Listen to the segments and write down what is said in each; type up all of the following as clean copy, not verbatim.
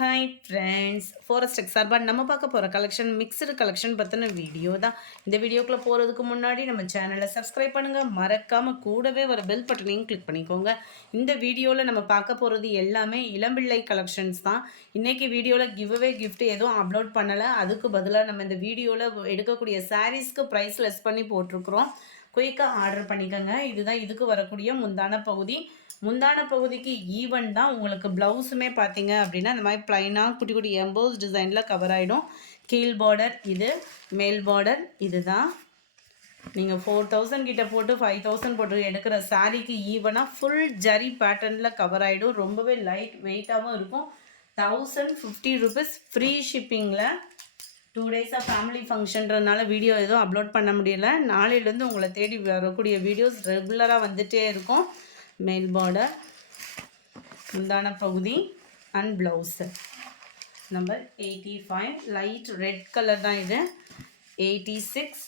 Hi friends, forest tech சார்பாக நம்ம பார்க்க போகிற கலெக்ஷன் மிக்சடு கலெக்ஷன் பற்றின வீடியோ தான். இந்த வீடியோக்குள்ளே போகிறதுக்கு முன்னாடி நம்ம சேனலை சப்ஸ்கிரைப் பண்ணுங்கள், மறக்காமல் கூடவே வர பெல் பட்டனையும் கிளிக் பண்ணிக்கோங்க. இந்த வீடியோவில் நம்ம பார்க்க போகிறது எல்லாமே இளம்பிள்ளை கலெக்ஷன்ஸ் தான். இன்றைக்கி வீடியோவில் கிவ்அவே கிஃப்ட் எதுவும் அப்லோட் பண்ணலை. அதுக்கு பதிலாக நம்ம இந்த வீடியோவில் எடுக்கக்கூடிய சாரீஸ்க்கு ப்ரைஸ் லெஸ் பண்ணி போட்டிருக்கிறோம். குயிக்காக ஆர்டர் பண்ணிக்கோங்க. இதுதான் இதுக்கு வரக்கூடிய முந்தான பகுதி. முந்தான பகுதிக்கு ஈவன் தான். உங்களுக்கு ப்ளவுஸுமே பார்த்தீங்க அப்படின்னா இந்த மாதிரி ப்ளைனாக குட்டி குட்டி எம்போஸ் டிசைனில் கவர் ஆகிடும். கீழ் பார்டர் இது, மேல் பார்டர் இது தான். நீங்கள் 4000 கிட்ட போட்டு 5000 போட்டு எடுக்கிற சாரீக்கு ஈவனாக ஃபுல் ஜரி பேட்டர்னில் கவர் ஆகிடும். ரொம்பவே லைட் வெயிட்டாகவும் இருக்கும். 1050 rupees ஃப்ரீ ஷிப்பிங்கில். 2 டேஸாக ஃபேமிலி ஃபங்க்ஷன்றதுனால வீடியோ எதுவும் அப்லோட் பண்ண முடியலை. நாளையிலேருந்து உங்களை தேடி வரக்கூடிய வீடியோஸ் ரெகுலராக வந்துகிட்டே இருக்கும். மேல் பார்டர், முந்தான பகுதி and blouse. Number 85 light red colour தான் இது. 86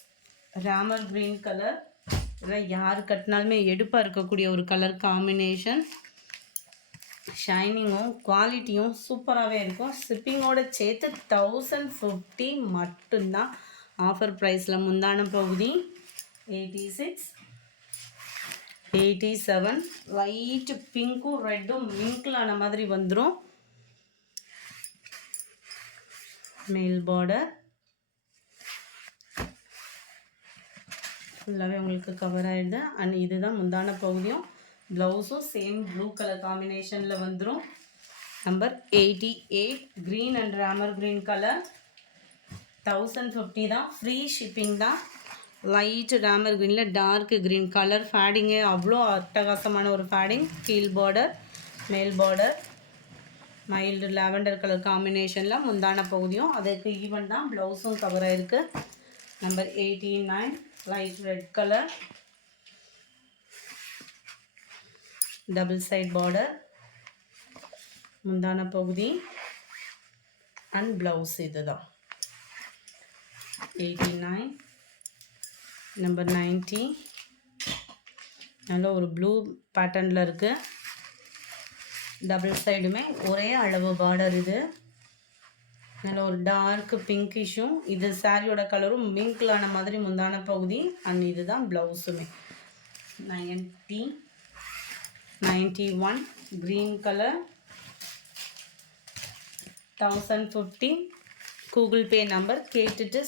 ராமர் க்ரீன் கலர். இதெல்லாம் யார் கட்டினாலுமே எடுப்பாக இருக்கக்கூடிய ஒரு கலர் காம்பினேஷன். ஷைனிங்கும் குவாலிட்டியும் சூப்பராகவே இருக்கும். ஷிப்பிங்கோட சேர்த்து 1050 மட்டும்தான் ஆஃபர் ப்ரைஸில். முந்தான பகுதி 86 87 லைட்டு பிங்க்கும் ரெட்டும் மிங்கிளான மாதிரி வந்துடும். மேல் பார்டர் ஃபுல்லாகவே உங்களுக்கு கவர் ஆகிடுது. அண்ட் இதுதான் முந்தான பகுதியும். ப்ளவுஸும் சேம் ப்ளூ கலர் காம்பினேஷனில் வந்துடும். Number 88 green and Ramar green colour. 1050 தான், ஃப்ரீ ஷிப்பிங் தான். லைட் ராமர் க்ரீனில் டார்க் க்ரீன் கலர் ஃபேடிங்கே அவ்வளோ அட்டகாசமான ஒரு ஃபேடிங். கீழ் பார்டர், மேல் பார்டர் மைல்டு லாவெண்டர் கலர் காம்பினேஷனில் முந்தான பகுதியும் அதுக்கு ஈவன் தான். ப்ளவுஸும் கவர் ஆகிருக்கு. Number 89 light red colour, double side border, முந்தான பகுதி அண்ட் ப்ளவுஸ் இது தான். 89 நம்பர் 90 நல்ல ஒரு ப்ளூ பேட்டர்னில் இருக்குது. டபுள் சைடுமே ஒரே அளவு பார்டர். இது நல்ல ஒரு டார்க் பிங்கிஷும், இது சாரியோட கலரும் மிங்கிளான மாதிரி முந்தான பகுதி. அண்ட் இதுதான் ப்ளவுஸுமே. 91 green colour. 1050 Google Pay number கேட்டுட்டு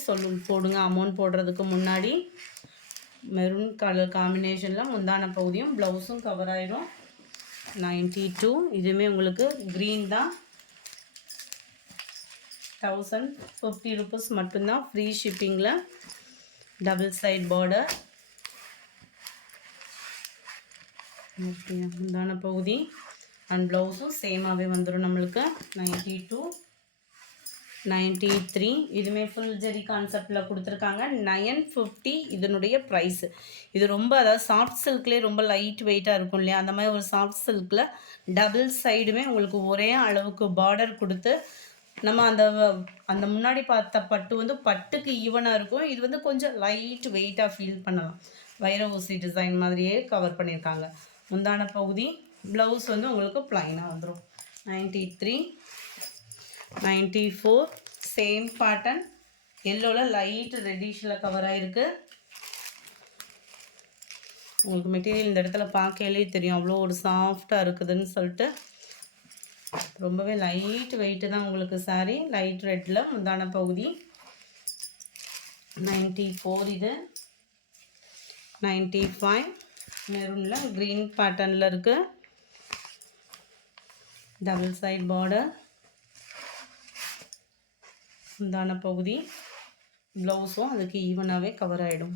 போடுங்க அமௌண்ட் போடுறதுக்கு முன்னாடி. மெரூன் கலர் காம்பினேஷனில் முந்தான பகுதியும் ப்ளவுஸும் கவர் ஆகிடும். 92 இதுவுமே உங்களுக்கு க்ரீன் தான். 1050 rupees மட்டும்தான் ஃப்ரீ ஷிப்பிங்கில். டபுள் சைட் பார்டர், முந்தான பகுதி அண்ட் ப்ளவுஸும் சேமாகவே வந்துடும் நம்மளுக்கு. 92 93 இதுவுமே ஃபுல் ஜெரி கான்செப்டில் கொடுத்துருக்காங்க. 950 இதனுடைய ப்ரைஸு. இது ரொம்ப, அதாவது சாஃப்ட் சில்க்லேயே ரொம்ப லைட் வெயிட்டாக இருக்கும் இல்லையா, அந்த மாதிரி ஒரு சாஃப்ட் சில்கில் டபுள் சைடுமே உங்களுக்கு ஒரே அளவுக்கு பார்டர் கொடுத்து நம்ம அந்த முன்னாடி பார்த்த பட்டு வந்து பட்டுக்கு ஈவனாக இருக்கும். இது வந்து கொஞ்சம் லைட் வெயிட்டாக ஃபீல் பண்ணலாம். வைர ஊசி டிசைன் மாதிரியே கவர் பண்ணியிருக்காங்க. முந்தான பகுதி ப்ளவுஸ் வந்து உங்களுக்கு ப்ளைனாக வந்துடும். 93 94 சேம் பேட்டர்ன். எல்லோவில் லைட் ரெட்டிஷில் கவர் ஆகிருக்கு. உங்களுக்கு மெட்டீரியல் இந்த இடத்துல பார்க்கலே தெரியும் அவ்வளோ ஒரு சாஃப்டாக இருக்குதுன்னு சொல்லிட்டு. ரொம்பவே லைட் வெயிட்டு தான் உங்களுக்கு சாரீ. லைட் ரெட்டில் முந்தான பகுதி. 94 இது. 95 மெரூனில் க்ரீன் பேட்டர்னில் இருக்குது. டபுள் சைட் பார்டர், முந்தான பகுதி ப்ளவுஸும் அதுக்கு ஈவனாகவே கவர் ஆகிடும்.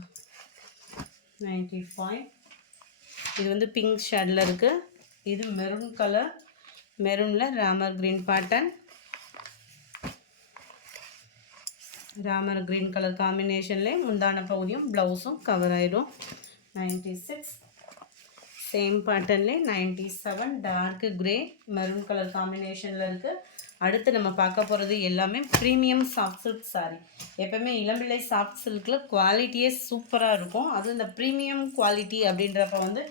95 இது வந்து பிங்க் ஷேடில் இருக்குது. இது மெரூன் கலர். மெரூனில் Ramar green pattern. Ramar green colour காம்பினேஷன்லேயே முந்தான பகுதியும் ப்ளவுஸும் கவர் ஆகிடும். 96 சேம் பேட்டர்ன்லேயே. 97 டார்க் க்ரே மெரூன் கலர் காம்பினேஷனில் இருக்குது. அடுத்து நம்ம பார்க்க போகிறது எல்லாமே ப்ரீமியம் சாஃப்ட் சில்க் சாரீ. எப்போவுமே இளம்பிள்ளை சாஃப்ட் சில்கில் குவாலிட்டியே சூப்பராக இருக்கும். அது இந்த ப்ரீமியம் குவாலிட்டி அப்படின்றப்ப வந்து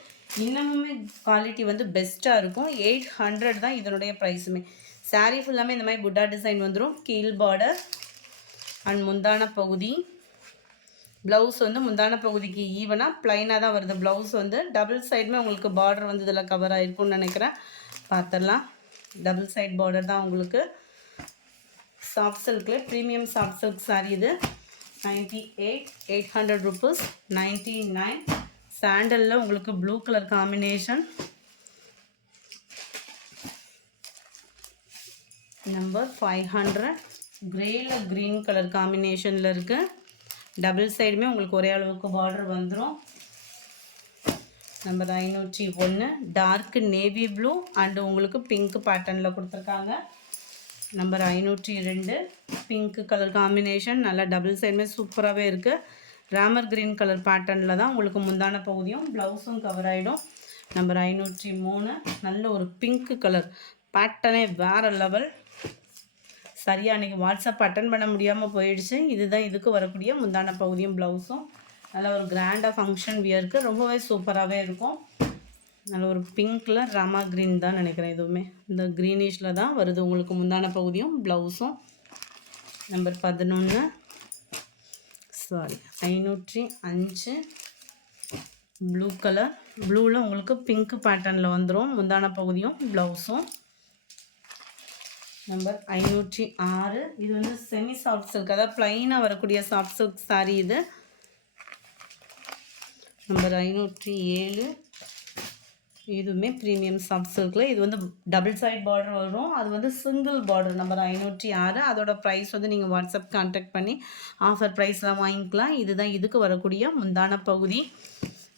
இன்னமுமே குவாலிட்டி வந்து பெஸ்ட்டாக இருக்கும். 800 தான் இதனுடைய ப்ரைஸுமே. சாரீ ஃபுல்லாமே இந்த மாதிரி புட்டா டிசைன் வந்துடும். கீழ் பார்டர் அண்ட் முந்தான பகுதி. ப்ளவுஸ் வந்து முந்தான பகுதிக்கு ஈவனாக ப்ளைனாக தான் வருது. ப்ளவுஸ் வந்து டபுள் சைடுமே உங்களுக்கு பார்டர் வந்து இதில் கவர் ஆகிருக்கும்னு நினைக்கிறேன். பார்த்துடலாம். டபுள் சைட் பார்டர் தான் உங்களுக்கு. சாஃப்ட் சில்கில் ப்ரீமியம் சாஃப்ட் சில்க் சாரீ இது. 800 rupees. 99. சாண்டலில் உங்களுக்கு ப்ளூ கலர் காம்பினேஷன். நம்பர் 500. கிரேயில் க்ரீன் கலர் காம்பினேஷனில் இருக்குது. டபுள் சைடுமே உங்களுக்கு ஒரே அளவுக்கு பார்டர் வந்துடும். Number 501. Dark navy blue and உங்களுக்கு பிங்க் பேட்டர்னில் கொடுத்துருக்காங்க. நம்பர் 502. Pink colour combination. நல்லா டபுள் சைடுமே சூப்பராகவே இருக்குது. ராமர் க்ரீன் கலர் பேட்டர்னில் தான் உங்களுக்கு முந்தான பகுதியும் ப்ளவுஸும் கவர் ஆகிடும். நம்பர் 503. நல்ல ஒரு பிங்க் கலர் பேட்டர்னே வேறு லெவல். சரியாக அன்றைக்கி வாட்ஸ்அப் அட்டன் பண்ண முடியாமல் போயிடுச்சு. இதுதான் இதுக்கு வரக்கூடிய முந்தான பகுதியும் ப்ளவுஸும். நல்ல ஒரு கிராண்டாக ஃபங்க்ஷன் வியருக்கு ரொம்பவே சூப்பராகவே இருக்கும். நல்ல ஒரு பிங்க்கில் ராமா க்ரீன் தான் நினைக்கிறேன். இதுவுமே இந்த க்ரீனிஷில் தான் வருது உங்களுக்கு முந்தான பகுதியும் ப்ளவுஸும். நம்பர் 11. 505. Blue colour. ப்ளூவில் உங்களுக்கு பிங்க் பேட்டர்னில் வந்துடும் முந்தான பகுதியும் ப்ளவுஸும். நம்பர் 506. இது வந்து செமி சாஃப்ட் சில்க், அதாவது ப்ளைனாக வரக்கூடிய சாஃப்ட் சில்க் சாரீ இது. நம்பர் 507. இதுவுமே ப்ரீமியம் சாஃப்ட் சில்கில். இது வந்து டபுள் சைட் பார்டர் வரும். அது வந்து சிங்கிள் பார்டர். நம்பர் 506. அதோட ப்ரைஸ் வந்து நீங்கள் வாட்ஸ்அப் கான்டாக்ட் பண்ணி ஆஃபர் ப்ரைஸ்லாம் வாங்கிக்கலாம். இதுதான் இதுக்கு வரக்கூடிய முந்தான பகுதி.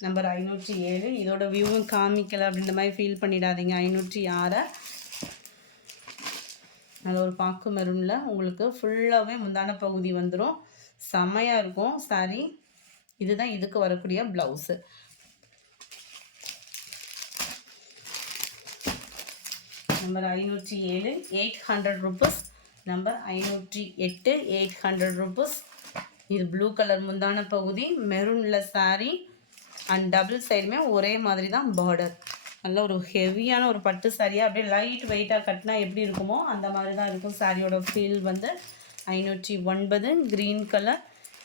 நம்பர் 507. இதோட வியூவும் காமிக்கலை அப்படின்ற மாதிரி ஃபீல் பண்ணிடாதீங்க. 506. நல்ல ஒரு பாக்கு மெரூனில் உங்களுக்கு ஃபுல்லாகவே முந்தான பகுதி வந்துடும். செம்மையாக இருக்கும் சாரீ. இதுதான் இதுக்கு வரக்கூடிய blouse. Number 507. 800 rupees. Number 508. 800 rupees. இது ப்ளூ கலர் முந்தான பகுதி, மெரூனில் சாரீ அண்ட் டபுள் சைடுமே ஒரே மாதிரி தான் பார்டர். நல்ல ஒரு ஹெவியான ஒரு பட்டு சாரியாக அப்படியே லைட் வெயிட்டாக கட்டினா எப்படி இருக்குமோ அந்த மாதிரி தான் இருக்கும் சாரியோட ஃபீல் வந்து. 509. Green colour.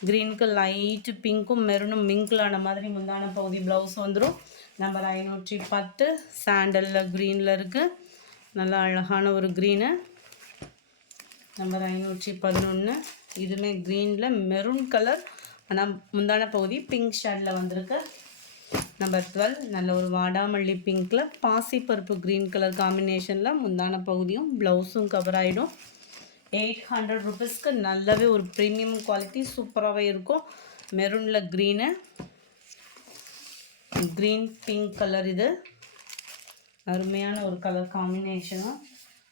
க்ரீனுக்கு லைட்டு பிங்க்கும் மெரூனும் மிங்கிளான மாதிரி முந்தான பகுதி ப்ளவுஸ் வந்துடும். நம்பர் 510. சாண்டலில் க்ரீனில் இருக்குது. நல்லா அழகான ஒரு க்ரீனு. நம்பர் 511. இதுவுமே க்ரீனில் மெரூன் கலர், ஆனால் முந்தான பகுதி பிங்க் ஷேடில் வந்திருக்கு. நம்பர் 12. நல்ல ஒரு வாடாமல்லி பிங்க்கில் பாசிப்பருப்பு க்ரீன் கலர் காம்பினேஷனில் முந்தான பகுதியும் ப்ளவுஸும் கவர் ஆகிடும். 800 rupeesக்கு நல்லாவே ஒரு ப்ரீமியம் குவாலிட்டி சூப்பராகவே இருக்கும். மெரூனில் க்ரீனு, க்ரீன் பிங்க் கலர். இது அருமையான ஒரு கலர் காம்பினேஷனும்.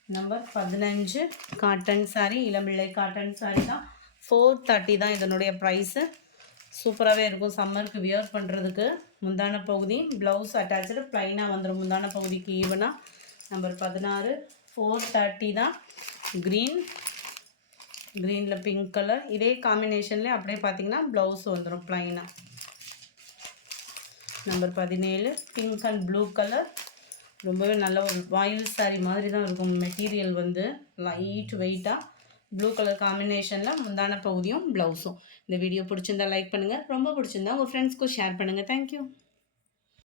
நம்பர் 15. காட்டன் சாரீ, இளம்பிள்ளை காட்டன் சாரீ தான். 430 தான் இதனுடைய ப்ரைஸு. சூப்பராகவே இருக்கும் சம்மருக்கு வியர் பண்ணுறதுக்கு. முந்தான பகுதி ப்ளவுஸ் அட்டாச்சு ப்ளைனாக வந்துடும் முந்தான பகுதிக்கு ஈவனாக. நம்பர் 16. 430 தான். க்ரீனில் பிங்க் கலர். இதே காம்பினேஷன்லேயே அப்படியே பார்த்தீங்கன்னா ப்ளவுஸ் வந்துடும் ப்ளைனாக. Number 17. Pink and blue colour. ரொம்பவே நல்ல ஒரு வாயில் சாரீ மாதிரி தான் இருக்கும். மெட்டீரியல் வந்து லைட் வெயிட்டாக ப்ளூ கலர் காம்பினேஷனில் முந்தான பகுதியும் ப்ளவுஸும். இந்த வீடியோ பிடிச்சிருந்தா லைக் பண்ணுங்கள். ரொம்ப பிடிச்சிருந்தா உங்கள் ஃப்ரெண்ட்ஸ்க்கும் ஷேர் பண்ணுங்கள். தேங்க்யூ.